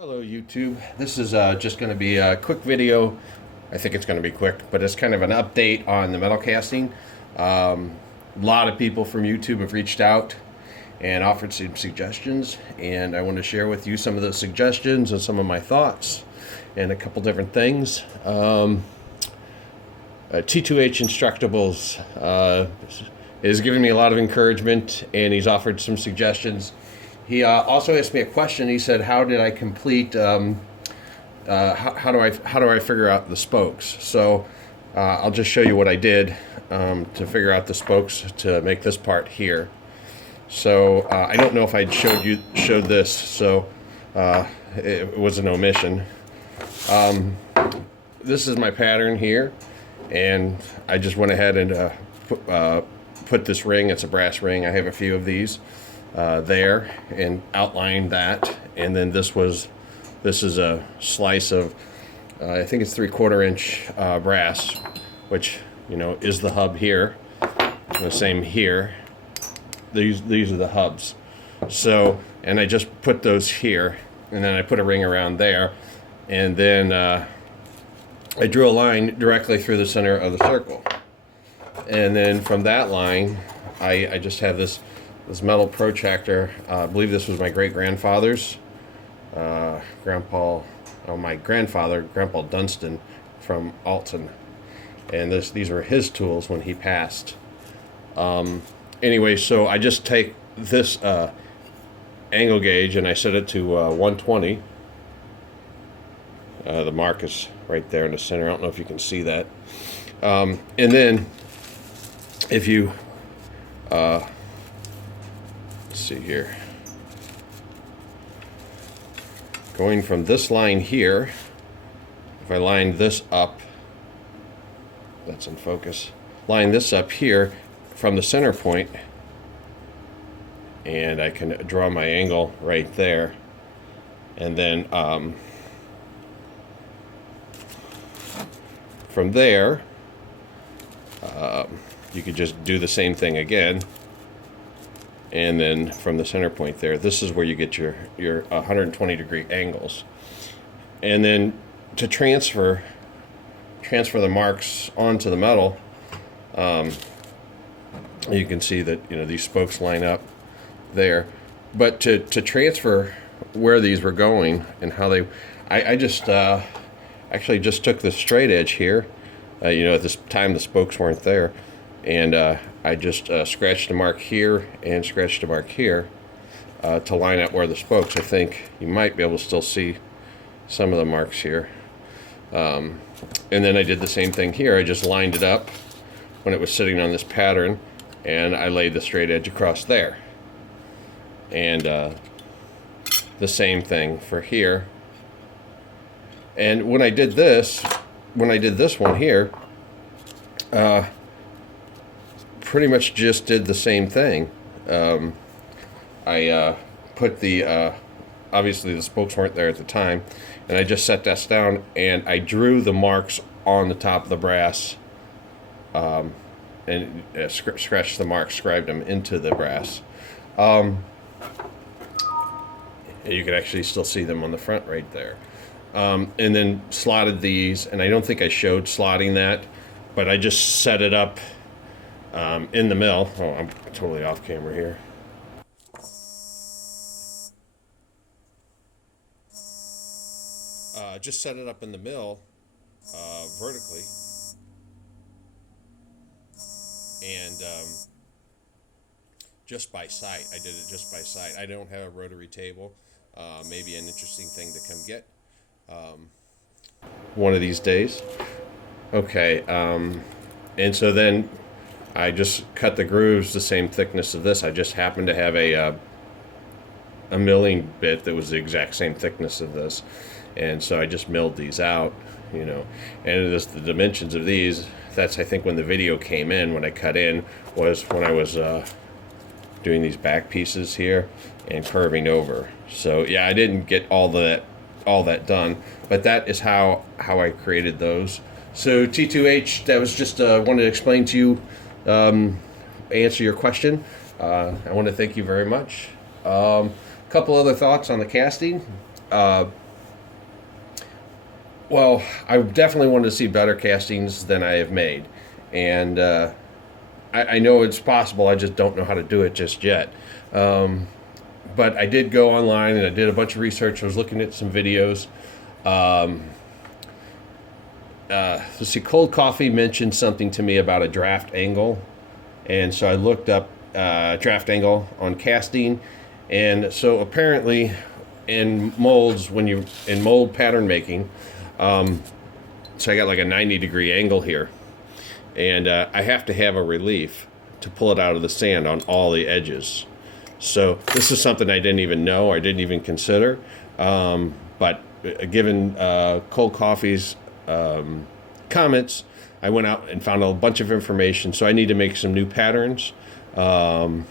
Hello YouTube. This is just going to be a quick video. I think it's going to be quick, but it's kind of an update on the metal casting. A lot of people from YouTube have reached out and offered some suggestions, and I want to share with you some of those suggestions and some of my thoughts and a couple different things. T2H Instructables is giving me a lot of encouragement, and he's offered some suggestions. He also asked me a question. He said, "How did I complete? How do I figure out the spokes?" So I'll just show you what I did to figure out the spokes to make this part here. So I don't know if I showed this, so it was an omission. This is my pattern here, and I just went ahead and put this ring. It's a brass ring. I have a few of these. There and outlined that, and then this is a slice of I think it's 3/4 inch brass, which is the hub here. The same here. These are the hubs. So, and I just put those here, and then I put a ring around there, and then I drew a line directly through the center of the circle, and then from that line I just have this metal protractor. I believe this was my great-grandfather's. My grandfather, Grandpa Dunstan from Alton. And these were his tools when he passed. Anyway, so I just take this angle gauge and I set it to 120. The mark is right there in the center. I don't know if you can see that. And then if you let's see here. Going from this line here, if I line this up, that's in focus, line this up here from the center point, and I can draw my angle right there, and then from there you could just do the same thing again. And then from the center point there, this is where you get your 120-degree angles. And then to transfer the marks onto the metal, you can see that these spokes line up there. But to transfer where these were going and how they, I just actually just took the straight edge here. At this time the spokes weren't there, and I just scratched a mark here and scratched a mark here to line up where the spokes. I think you might be able to still see some of the marks here. And then I did the same thing here. I just lined it up when it was sitting on this pattern, and I laid the straight edge across there. And the same thing for here. And when I did this one here, pretty much just did the same thing. I put the obviously the spokes weren't there at the time, and I just set this down and I drew the marks on the top of the brass, and scratched the marks, scribed them into the brass. You can actually still see them on the front right there. And then slotted these, and I don't think I showed slotting that, but I just set it up in the mill. Oh, I'm totally off camera here. Just set it up in the mill vertically, and just by sight. I did it just by sight. I don't have a rotary table. Maybe an interesting thing to come get one of these days. Okay, and so then I just cut the grooves the same thickness of this. I just happened to have a milling bit that was the exact same thickness of this, and so I just milled these out, and just the dimensions of these. That's, I think, when the video came in, when I cut in, was when I was doing these back pieces here and curving over. So yeah, I didn't get all that done, but that is how I created those. So T2H, that was just wanted to explain to you, answer your question. I want to thank you very much. Couple other thoughts on the casting. Well, I definitely wanted to see better castings than I have made, and I know it's possible. I just don't know how to do it just yet. But I did go online and I did a bunch of research. I was looking at some videos. Let's see, Cold Coffee mentioned something to me about a draft angle, and so I looked up draft angle on casting, and so apparently in molds, when you in mold pattern making, so I got like a 90-degree angle here, and I have to have a relief to pull it out of the sand on all the edges. So this is something I didn't even know, I didn't even consider, but given Cold Coffee's comments, I went out and found a bunch of information. So I need to make some new patterns so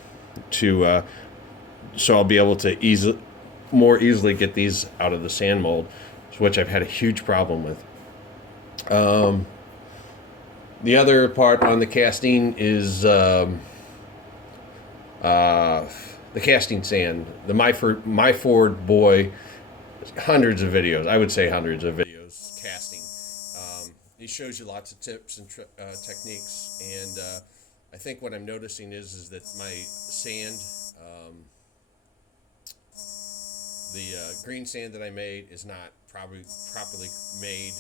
I'll be able to more easily get these out of the sand mold, which I've had a huge problem with. The other part on the casting is the casting sand. The My Ford boy, hundreds of videos. I would say hundreds of videos casting. He shows you lots of tips and techniques, and I think what I'm noticing is that my sand, the green sand that I made, is not properly made.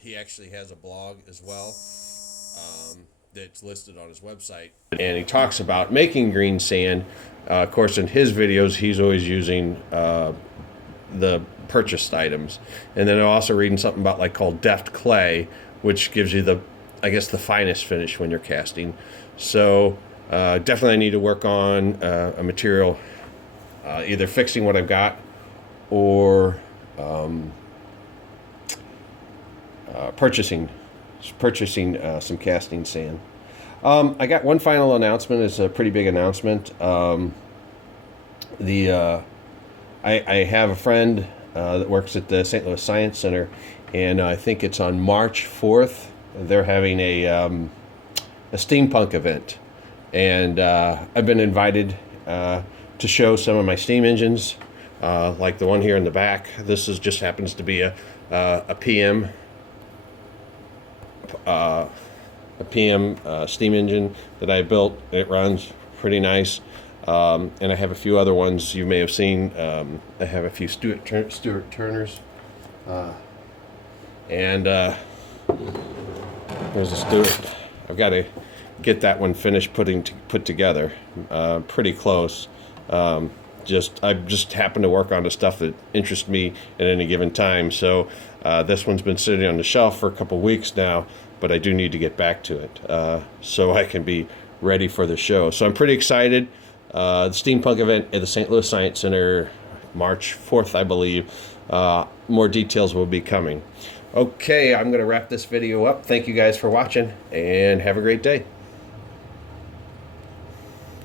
He actually has a blog as well that's listed on his website, and he talks about making green sand. Of course, in his videos, he's always using the purchased items, and then I'm also reading something about called deft clay, which gives you the finest finish when you're casting. So definitely I need to work on a material, either fixing what I've got or purchasing some casting sand. I got one final announcement. It's a pretty big announcement. I have a friend that works at the St. Louis Science Center, and I think it's on March 4th. They're having a steampunk event, and I've been invited to show some of my steam engines, like the one here in the back. This just happens to be a PM steam engine that I built. It runs pretty nice. And I have a few other ones you may have seen. I have a few Stuart Turners. And there's a Stuart. I've got to get that one finished put together. Pretty close. I just happen to work on the stuff that interests me at any given time. So this one's been sitting on the shelf for a couple weeks now, but I do need to get back to it so I can be ready for the show. So I'm pretty excited. The Steampunk event at the St. Louis Science Center, March 4th, I believe. More details will be coming. Okay, I'm going to wrap this video up. Thank you guys for watching, and have a great day.